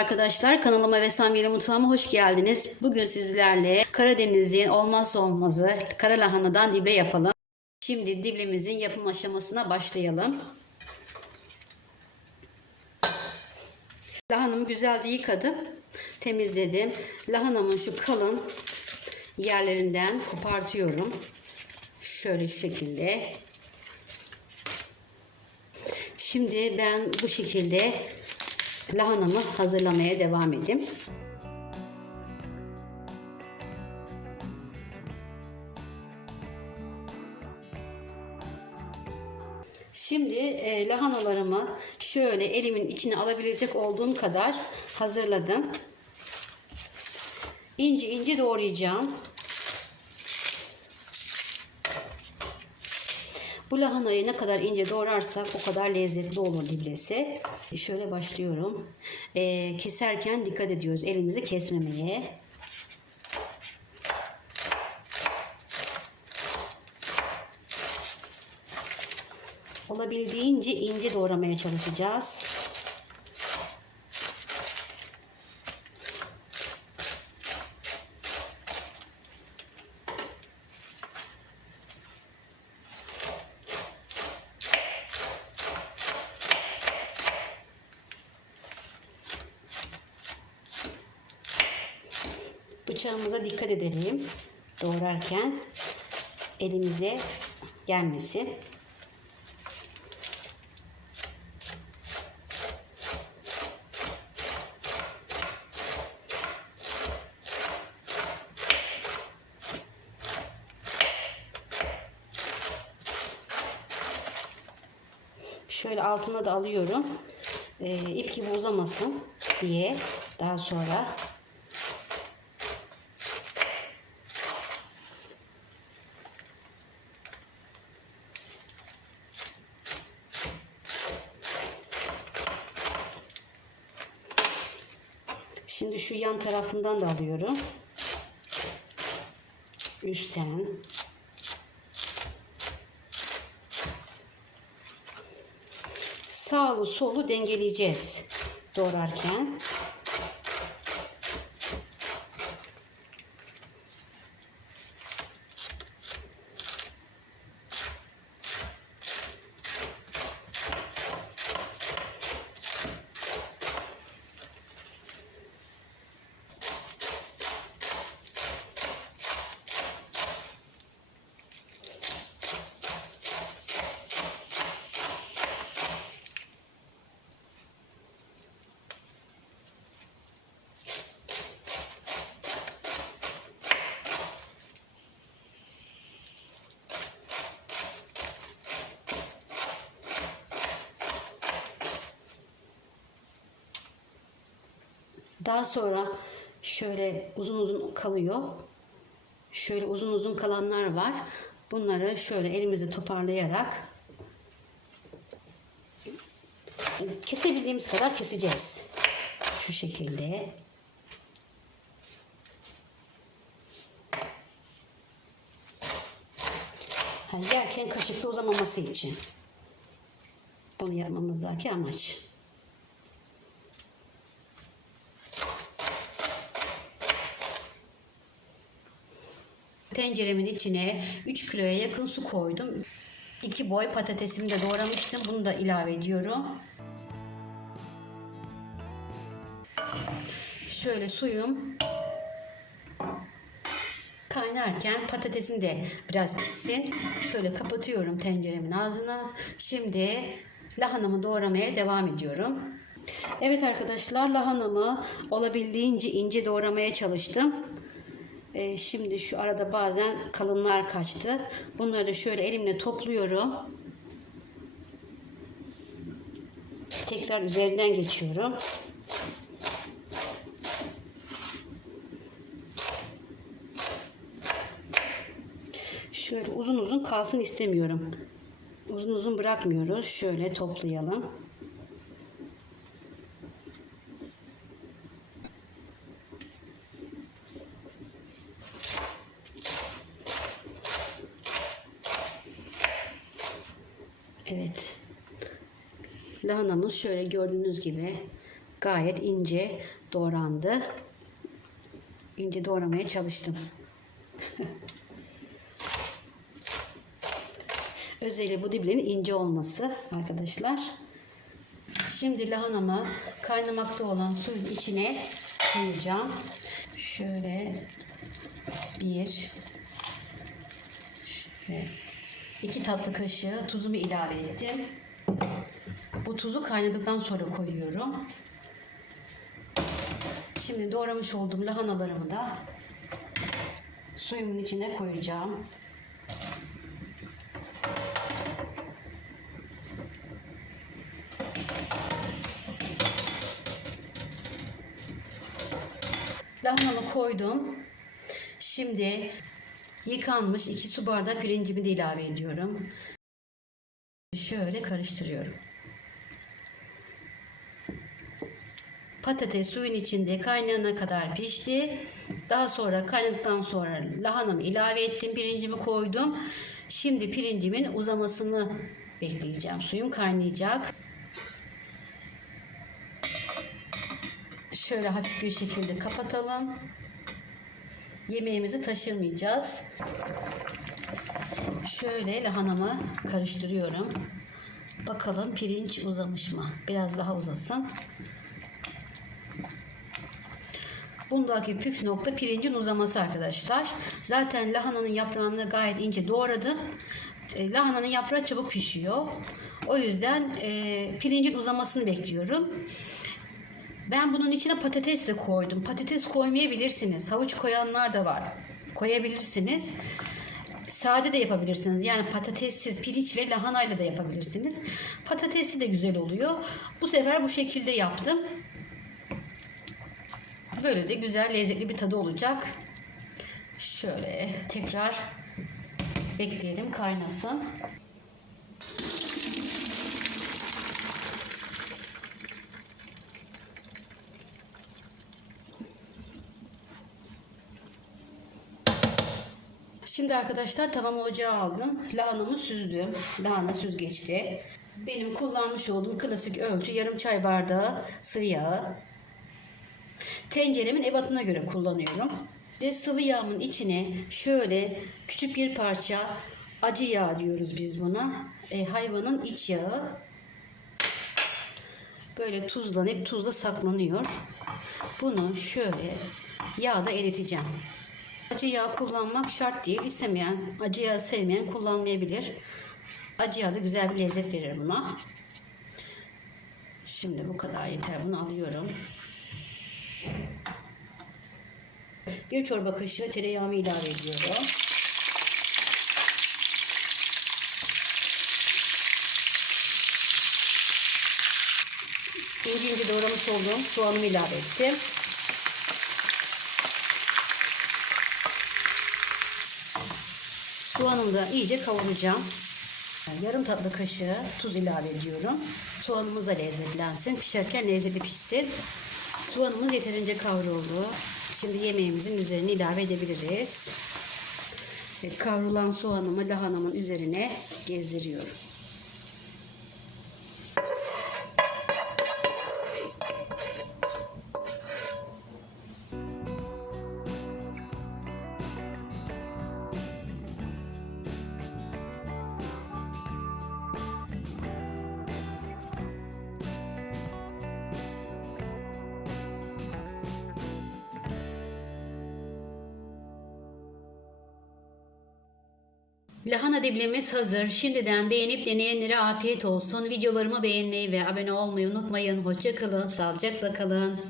arkadaşlar. Kanalıma ve Samyeli Mutfağıma hoş geldiniz. Bugün sizlerle Karadeniz'in olmazsa olmazı kara lahanadan dible yapalım. Şimdi diblemizin yapım aşamasına başlayalım. Lahanamı güzelce yıkadım. Temizledim. Lahanamın şu kalın yerlerinden kopartıyorum. Şöyle şu şekilde. Şimdi ben bu şekilde lahanamı hazırlamaya devam edeyim. Şimdi e, lahanalarımı şöyle elimin içine alabilecek olduğum kadar hazırladım. İnce ince doğrayacağım. Bu lahanayı ne kadar ince doğrarsak o kadar lezzetli olur diblesi. Şöyle başlıyorum. Ee, keserken dikkat ediyoruz elimizi kesmemeye. Olabildiğince ince doğramaya çalışacağız. Bıçağımıza dikkat edelim. Doğrarken elimize gelmesin. Şöyle altına da alıyorum. Ee, ip gibi uzamasın diye daha sonra Şimdi şu yan tarafından da alıyorum. Üstten. Sağlı solu dengeleyeceğiz doğrarken. Daha sonra şöyle uzun uzun kalıyor. Şöyle uzun uzun kalanlar var. Bunları şöyle elimizde toparlayarak kesebildiğimiz kadar keseceğiz. Şu şekilde. Ha, yerken kaşıkla uzamaması için. Bunu yapmamızdaki amaç. Tenceremin içine 3 kiloya yakın su koydum. 2 boy patatesimi de doğramıştım. Bunu da ilave ediyorum. Şöyle suyum kaynarken patatesin de biraz pişsin. Şöyle kapatıyorum tenceremin ağzına. Şimdi lahanamı doğramaya devam ediyorum. Evet arkadaşlar lahanamı olabildiğince ince doğramaya çalıştım. Ee, şimdi şu arada bazen kalınlar kaçtı. Bunları şöyle elimle topluyorum. Tekrar üzerinden geçiyorum. Şöyle uzun uzun kalsın istemiyorum. Uzun uzun bırakmıyoruz. Şöyle toplayalım. Evet. Lahanamız şöyle gördüğünüz gibi gayet ince doğrandı. İnce doğramaya çalıştım. Özelliği bu diblerin ince olması arkadaşlar. Şimdi lahanamı kaynamakta olan suyun içine koyacağım. Şöyle bir şöyle iki tatlı kaşığı tuzumu ilave ettim. Bu tuzu kaynadıktan sonra koyuyorum. Şimdi doğramış olduğum lahanalarımı da suyumun içine koyacağım. Lahanamı koydum. Şimdi yıkanmış 2 su bardağı pirincimi de ilave ediyorum. Şöyle karıştırıyorum. Patates suyun içinde kaynayana kadar pişti. Daha sonra kaynadıktan sonra lahanamı ilave ettim. Pirincimi koydum. Şimdi pirincimin uzamasını bekleyeceğim. Suyum kaynayacak. Şöyle hafif bir şekilde kapatalım. Yemeğimizi taşırmayacağız. Şöyle lahanamı karıştırıyorum. Bakalım pirinç uzamış mı? Biraz daha uzasın. Bundaki püf nokta pirincin uzaması arkadaşlar. Zaten lahananın yaprağını gayet ince doğradım. E, Lahananın yaprağı çabuk pişiyor. O yüzden e, pirincin uzamasını bekliyorum. Ben bunun içine patates de koydum. Patates koymayabilirsiniz. Havuç koyanlar da var. Koyabilirsiniz. Sade de yapabilirsiniz. Yani patatessiz pirinç ve lahanayla da yapabilirsiniz. Patatesi de güzel oluyor. Bu sefer bu şekilde yaptım. Böyle de güzel lezzetli bir tadı olacak. Şöyle tekrar bekleyelim kaynasın. Şimdi arkadaşlar tavamı ocağa aldım. Lahanamı süzdüm. Lahana süzgeçte. Benim kullanmış olduğum klasik ölçü yarım çay bardağı sıvı yağı. Tenceremin ebatına göre kullanıyorum. Ve sıvı yağımın içine şöyle küçük bir parça acı yağ diyoruz biz buna. E, hayvanın iç yağı. Böyle tuzlanıp tuzla saklanıyor. Bunu şöyle yağda eriteceğim. Acı yağ kullanmak şart değil. İstemeyen, acı yağ sevmeyen kullanmayabilir. Acı yağ da güzel bir lezzet verir buna. Şimdi bu kadar yeter. Bunu alıyorum. Bir çorba kaşığı tereyağımı ilave ediyorum. İnce ince doğramış olduğum soğanımı ilave ettim. Soğanımı da iyice kavuracağım. Yarım tatlı kaşığı tuz ilave ediyorum. Soğanımız da lezzetlensin. Pişerken lezzetli pişsin. Soğanımız yeterince kavruldu. Şimdi yemeğimizin üzerine ilave edebiliriz. Kavrulan soğanımı lahanamın üzerine gezdiriyorum. Lahana diblemiz hazır. Şimdiden beğenip deneyenlere afiyet olsun. Videolarımı beğenmeyi ve abone olmayı unutmayın. Hoşça kalın, sağlıcakla kalın.